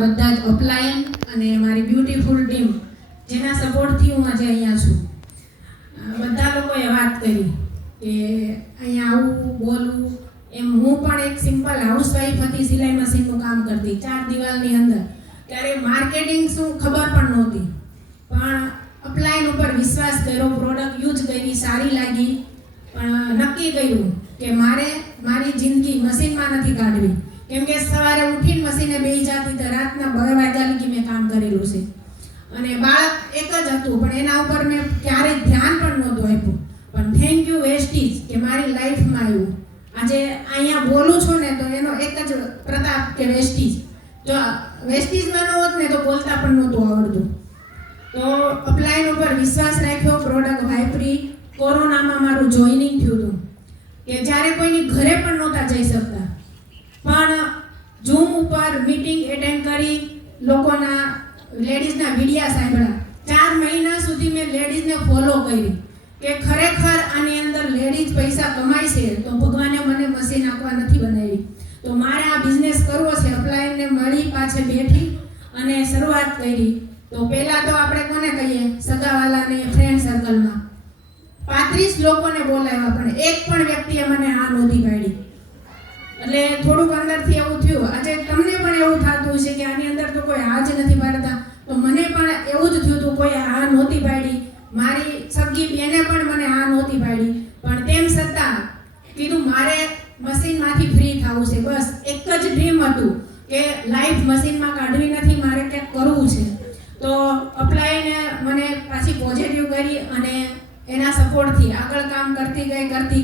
બધા જ અપલાયન અને મારી બ્યુટીફુલ ટીમ જેના સપોર્ટથી હું આજે અહીંયા છું. બધા લોકોએ વાત કરી કે અહીંયા આવું બોલવું એમ. હું પણ એક સિમ્પલ હાઉસવાઈફ હતી, સિલાઈ મશીનનું કામ કરતી 4 દિવાલની અંદર. ત્યારે માર્કેટિંગ શું ખબર પણ નહોતી, પણ અપલાયન ઉપર વિશ્વાસ કર્યો, પ્રોડક્ટ યુઝ કરી, સારી લાગી, પણ નક્કી કર્યું કે મારે મારી જિંદગી મશીનમાં નથી કાઢવી. કેમ કે સવારે ઉઠીને મશીને બેસી જતી તો રાતના 2 વાગ્યા લગી મેં કામ કરેલું છે. અને બાળક એક જ હતું, પણ એના ઉપર મેં ક્યારેય ધ્યાન પણ નહોતું આપ્યું. પણ થેન્ક યુ વેસ્ટીજ કે મારી લાઈફમાં આવ્યું. આજે અહીંયા બોલું છું ને તો એનો એક જ પ્રતાપ કે વેસ્ટીજ. જો વેસ્ટીજમાં ન હોત ને તો બોલતા પણ નહોતું આવડતું. તો અપલાયન ઉપર વિશ્વાસ રાખ્યો, પ્રોડક્ટ વાપરી. કોરોનામાં મારું જોઈનિંગ થયું હતું કે જ્યારે કોઈની ઘરે પણ નહોતા જઈ શકતા, પણ ઝૂમ ઉપર મીટિંગ એટેન્ડ કરી, લોકોના લેડીઝના વિડિયા સાંભળ્યા. 4 મહિના સુધી મેં લેડીઝને ફોલો કરી કે ખરેખર આની અંદર લેડીઝ પૈસા કમાય છે, તો ભગવાને મને મશીન આપવા નથી બનાવી. તો મારે આ બિઝનેસ કરવો છે. અપલાયનને મળી, પાછળ બેઠી અને શરૂઆત કરી. તો પહેલાં તો આપણે કોને કહીએ, સગાવાલાને, ફ્રેન્ડ સર્કલમાં 35 લોકોને બોલાવ્યા, પણ એક પણ વ્યક્તિએ મને આ નહોતી પાડી. એટલે થોડુંક અંદરથી એવું થયું. આજે તમને પણ એવું થતું છે કે આની અંદર તો કોઈ હા જ નથી પાડતા, તો મને પણ એવું જ થયું હતું, કોઈ હા નહોતી પાડી. મારી સગી બેને પણ મને હા નહોતી પાડી, પણ તેમ છતાં કીધું મારે મશીનમાંથી ફ્રી થવું છે. બસ એક જ ડ્રીમ હતું કે લાઈફ મશીનમાં કાઢવી નથી, મારે કંઈક કરવું છે. તો અપ્લાયને મને પાછી પોઝિટિવ કરી અને એના સપોર્ટથી આગળ કામ કરતી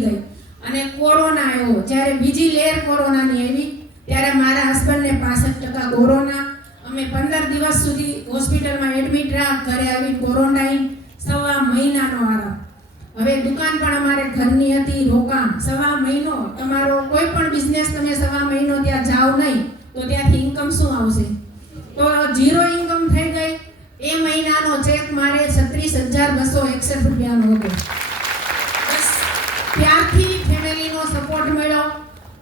ગઈ. અને કોરોના આવ્યો, જ્યારે બીજી લહેર કોરોનાની આવી, ત્યારે મારા હસબન્ડને 65% કોરોના. અમે 15 દિવસ સુધી હોસ્પિટલમાં એડમિટ રહ્યા, ઘરે આવી ક્વોરન્ટાઇન, 1.5 મહિનાનો આરામ. હવે દુકાન પણ અમારે ઘરની હતી, રોકાણ 1.5 મહિનો. તમારો કોઈ પણ બિઝનેસ તમે 1.5 મહિનો ત્યાં જાઓ નહીં તો ત્યાંથી ઇન્કમ શું આવશે? તો 0 ઇન્કમ થઈ ગઈ. એ મહિનાનો ચેક મારે 36,261 રૂપિયાનો હતો. ત્યારથી ફેમિલીનો સપોર્ટ મળ્યો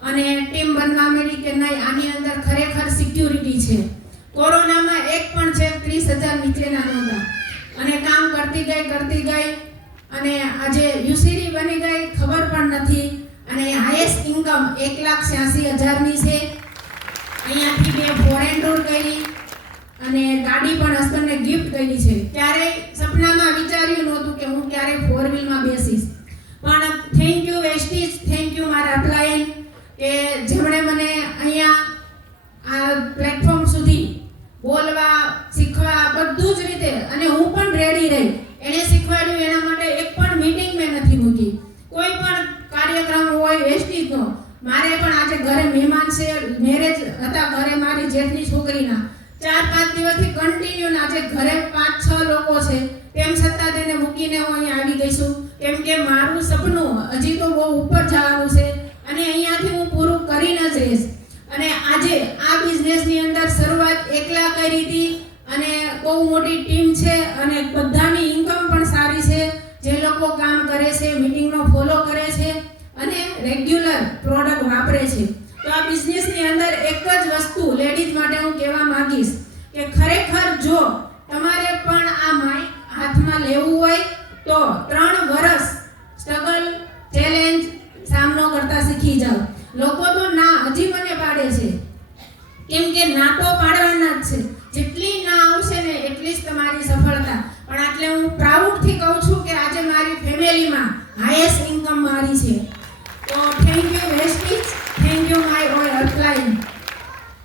અને ટીમ બનવા મળી કે નહીં, આની અંદર ખરેખર સિક્યુરિટી છે. કોરોનામાં એક પણ ચેક 30,000 નીચેના નહોતા. અને કામ કરતી ગઈ અને આજે યુસીડી બની ગઈ, ખબર પણ નથી. અને હાઈએસ્ટ ઇન્કમ 1,86,000ની છે. અહીંયાથી 2 ફોરેન ટૂર કરી અને ગાડી પણ હસબન્ડને ગિફ્ટ કરી છે. ક્યારેય સપનામાં વિચાર્યું નહોતું કે હું ક્યારેય 4 વ્હીલમાં બેસીશ. પણ thank you Vestige, thank you મારા અપ્લાયન કે જેમણે મને અહીંયા આ પ્લેટફોર્મ સુધી બોલવા, શીખવા, બધું જ રીતે, અને હું પણ રેડી રહી. એણે શીખવાડ્યું, એના માટે એક પણ મીટિંગ મેં નથી મૂકી. કોઈ પણ કાર્યક્રમ હોય વેસ્ટીજનો, મારે પણ આજે ઘરે મહેમાન છે, મેરેજ હતા ઘરે મારી જેઠની છોકરીના, 4-5 દિવસથી કન્ટિન્યુ. આજે ઘરે 5-6 લોકો છે, તેમ છતાં તેને મૂકીને હું અહીંયા આવી ગઈ છું. કેમ કે મારું સપનું હજી તો બહુ ઉપર જવાનું છે અને અહીંયાથી હું પૂરું કરીને જ રહીશ. અને આજે આ બિઝનેસની અંદર શરૂઆત એકલા કરી હતી અને બહુ મોટી ટીમ છે અને બધાની ઇન્કમ પણ સારી છે. જે લોકો કામ કરે છે, મીટિંગનો ફોલો કરે છે અને રેગ્યુલર પ્રોડક્ટ વાપરે છે. તો આ બિઝનેસની અંદર એક જ વસ્તુ લેડીઝ માટે હું કહેવા માંગીશ કે ખરેખર જો તમારે પણ આ માઇક હાથમાં લેવું હોય તો 3 વર્ષ સ્ટ્રગલ, ચેલેન્જ સામનો કરતા શીખી જાઓ. લોકો તો ના હજી મને પાડે છે, કેમ કે ના તો પાડવાના જ છે. જેટલી ના આવશે ને એટલી જ તમારી સફળતા. પણ એટલે હું પ્રાઉડથી કહું છું કે આજે મારી ફેમિલીમાં હાઈએસ્ટ ઇન્કમ મારી છે.